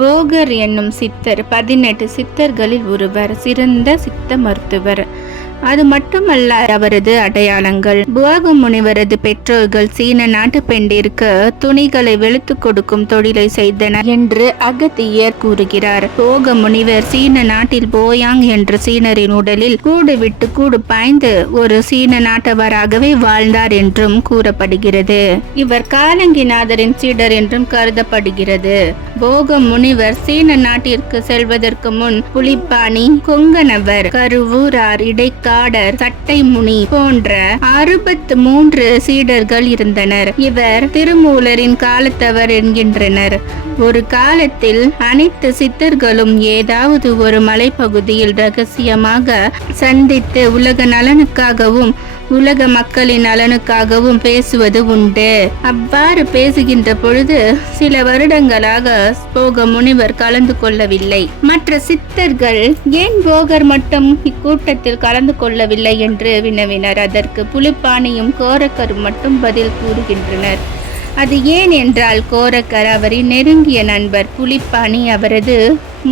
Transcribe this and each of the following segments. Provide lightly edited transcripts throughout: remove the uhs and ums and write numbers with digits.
போகர் என்னும் சித்தர் 18 சித்தர்களில் ஒருவர். சிறந்த சித்த மருத்துவர். அது மட்டுமல்ல அவரது அடையாளங்கள். போக முனிவரது பெற்றோர்கள் சீன நாட்டு பெண்டிற்கு துணிகளை வெளுத்து கொடுக்கும் தொழிலை செய்தனர் என்று அகத்தியர் கூறுகிறார். போக முனிவர் சீன நாட்டில் போயாங் என்ற சீனரின் உடலில் கூடு விட்டு கூடு பாய்ந்து ஒரு சீன நாட்டவராகவே வாழ்ந்தார் என்றும் கூறப்படுகிறது. இவர் காலங்கிநாதரின் சீடர் என்றும் கருதப்படுகிறது. போக முனிவர் சீன நாட்டிற்கு செல்வதற்கு முன் புலிப்பாணி, கொங்கணவர், கருவூரார், இடைக்காடர், சட்டை முனி போன்ற 63 சீடர்கள் இருந்தனர். இவர் திருமூலரின் காலத்தவர் என்கின்றனர். ஒரு காலத்தில் அனைத்து சித்தர்களும் ஏதாவது ஒரு மலைப்பகுதியில் ரகசியமாக சந்தித்து உலக நலனுக்காகவும் உலக மக்களின் நலனுக்காகவும் பேசுவது உண்டு. அவ்வாறு பேசுகின்ற பொழுது சில வருடங்களாக போக முனிவர் கலந்து கொள்ளவில்லை. மற்ற சித்தர்கள் ஏன் போகர் மட்டும் இக்கூட்டத்தில் கலந்து கொள்ளவில்லை என்று வினவினர். அதற்கு புலிப்பாணியும் கோரக்கரும் மட்டும் பதில் கூறுகின்றனர். அது ஏன் என்றால் கோரக்கர் அவரின் நெருங்கிய நண்பர், புலிப்பாணி அவரது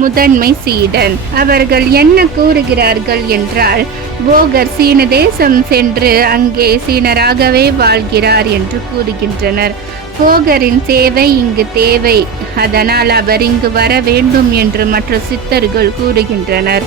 முதன்மை சீடன். அவர்கள் என்ன கூறுகிறார்கள் என்றால் போகர் சீன தேசம் சென்று அங்கே சீனராகவே வாழ்கிறார் என்று கூறுகின்றனர். போகரின் சேவை இங்கு தேவை, அதனால் அவர் இங்கு வர வேண்டும் என்று மற்ற சித்தர்கள் கூறுகின்றனர்.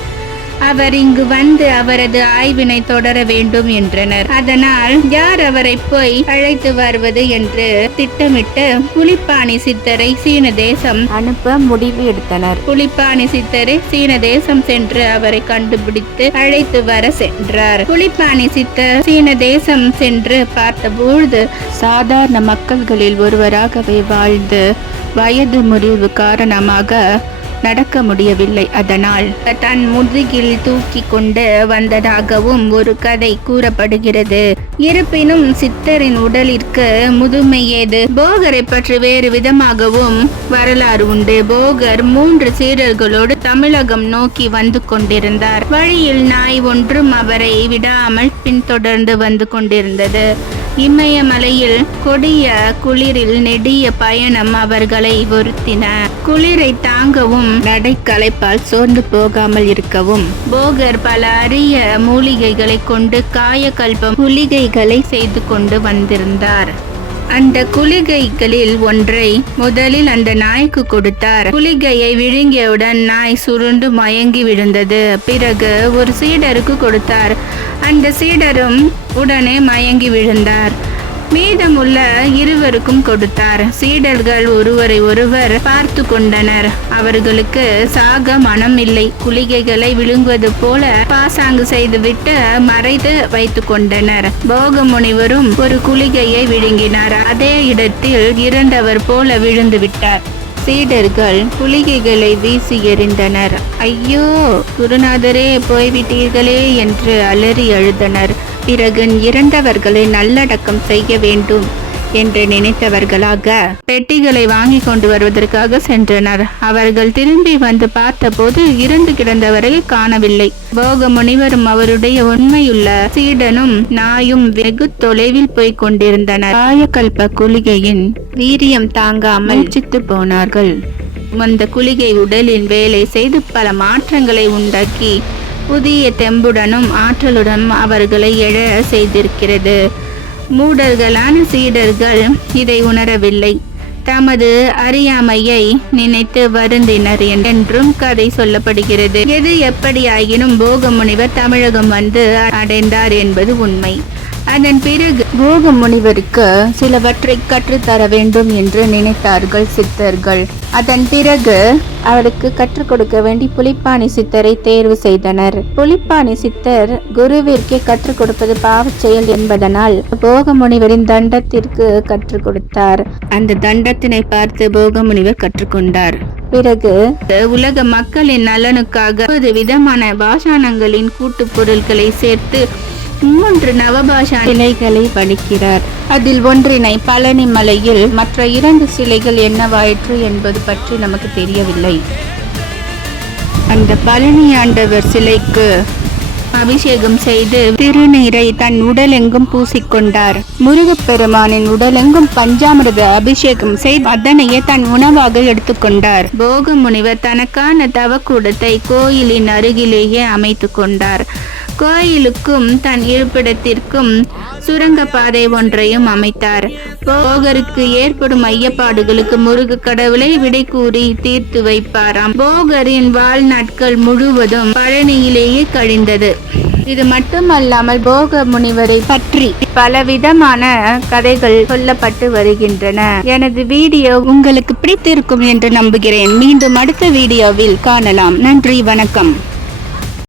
அவர் இங்கு வந்து அவரது ஆய்வினை தொடர வேண்டும் என்றனர். அதனால் யார் அவரை போய் அழைத்து வருவது என்று திட்டமிட்டு புலிப்பாணி சித்தரை சீன தேசம் அனுப்ப முடிவு எடுத்தனர். புலிப்பாணி சித்தரை சீன தேசம் சென்று அவரை கண்டுபிடித்து அழைத்து வர சென்றார். புலிப்பாணி சித்தர் சீன தேசம் சென்று பார்த்தபொழுது சாதாரண மக்கள்களில் ஒருவராகவே வாழ்ந்து வயது முறிவு காரணமாக நடக்க முடியவில்லை. அதனால் தன் முதுகில் தூக்கி கொண்டு வந்ததாகவும் ஒரு கதை கூறப்படுகிறது. இருப்பினும் சித்தரின் உடலிற்கு முதுமை ஏது? போகரை பற்றி வேறு விதமாகவும் வரலாறு உண்டு. போகர் 3 சீடர்களோடு தமிழகம் நோக்கி வந்து கொண்டிருந்தார். வழியில் நாய் ஒன்றும் அவரை விடாமல் பின்தொடர்ந்து வந்து கொண்டிருந்தது. இமயமலையில் கொடிய குளிரில் நெடிய பயணம் அவர்களை வருத்தின. குளிரை தாங்கவும் நடை களைப்பால் சோர்ந்து போகாமல் இருக்கவும் போகர் பல அரிய மூலிகைகளை கொண்டு காயகல்ப மூலிகைகளை செய்து கொண்டு வந்திருந்தார். அந்த குளிகைகளில் ஒன்றை முதலில் அந்த நாய்க்கு கொடுத்தார். குளிகையை விழுங்கியவுடன் நாய் சுருண்டு மயங்கி விழுந்தது. பிறகு ஒரு சீடருக்கு கொடுத்தார். அந்த சீடரும் உடனே மயங்கி விழுந்தார். மீதமுள்ள 2 கொடுத்தார். சீடர்கள் ஒருவரை ஒருவர் பார்த்து கொண்டனர். அவர்களுக்கு சாக மனம் இல்லை. குளிகைகளை விழுங்குவது போல பாசாங்கு செய்துவிட்டு மறைத்து வைத்து கொண்டனர். போக முனிவரும் ஒரு குளிகையை விழுங்கினார். அதே இடத்தில் இறந்தவர் போல விழுந்து விட்டார். சீடர்கள் குளிகைகளை வீசி எறிந்தனர். ஐயோ குருநாதரே, போய்விட்டீர்களே என்று அலறி அழுதனர். பிறகு இறந்தவர்களை நல்லடக்கம் செய்ய வேண்டும் என்று நினைத்தவர்களாக பெட்டிகளை வாங்கி கொண்டு வருவதற்காக சென்றனர். அவர்கள் திரும்பி வந்து பார்த்தபோது இறந்து கிடந்தவரை காணவில்லை. போக முனிவரும் அவருடைய உண்மையுள்ள சீடனும் நாயும் வெகு தொலைவில் போய் கொண்டிருந்தனர். காயகல்ப குளிகையின் வீரியம் தாங்காமல் சித்து போனார்கள். அந்த குளிகை உடலின் வேலை செய்து பல மாற்றங்களை உண்டாக்கி புதிய தெம்புடனும் ஆற்றலுடனும் அவர்களை எழ செய்திருக்கிறது. மூடர்களான சீடர்கள் இதை உணரவில்லை. தமது அறியாமையை நினைத்து வருந்தினர் என்றும் கதை சொல்லப்படுகிறது. எது எப்படியாயினும் போக முனிவர் தமிழகம் வந்து அடைந்தார் என்பது உண்மை. அதன் பிறகு போக முனிவருக்கு சிலவற்றை கற்றுத்தர வேண்டும் என்று நினைத்தார்கள் சித்தர்கள். அதன் பிறகு அவருக்கு கற்றுக் கொடுக்க வேண்டி புலிப்பாணி சித்தரை தேர்வு செய்தனர். புலிப்பாணி சித்தர் குருவிற்கே கற்றுக் கொடுப்பது பாவச் செயல் என்பதனால் போக முனிவரின் தண்டத்திற்கு கற்றுக் கொடுத்தார். அந்த தண்டத்தினை பார்த்து போக முனிவர் கற்றுக்கொண்டார். பிறகு உலக மக்களின் நலனுக்காக 10 விதமான பாஷாணங்களின் கூட்டு பொருட்களை சேர்த்து 3 நவபாஷா சிலைகளை வடிக்கிறார். அதில் ஒன்றினை பழனி மலையில், மற்ற 2 சிலைகள் என்னவாயிற்று என்பது பற்றி நமக்கு தெரியவில்லை. அந்த பழனி ஆண்டவர் சிலைக்கு அபிஷேகம் செய்து திருநீரை தன் உடலெங்கும் பூசிக்கொண்டார். முருகப்பெருமானின் உடலெங்கும் பஞ்சாமிர்த அபிஷேகம் செய்து அதனையே தன் உணவாக எடுத்துக்கொண்டார். போக முனிவர் தனக்கான தவக்கூடத்தை கோயிலின் அருகிலேயே அமைத்து கொண்டார். கோயிலுக்கும் தன் இருப்பிடத்திற்கும் சுரங்க பாதை ஒன்றையும் அமைத்தார். போகருக்கு ஏற்படும் ஐயப்பாடுகளுக்கு முருக கடவுளை விடை கூறி தீர்த்து வைப்பாராம். போகரின் வாழ்நாட்கள் முழுவதும் பழனியிலேயே கழிந்தது. இது மட்டுமல்லாமல் போக முனிவரை பற்றி பலவிதமான கதைகள் சொல்லப்பட்டு வருகின்றன. எனது வீடியோ உங்களுக்கு பிடித்திருக்கும் என்று நம்புகிறேன். மீண்டும் அடுத்த வீடியோவில் காணலாம். நன்றி, வணக்கம்.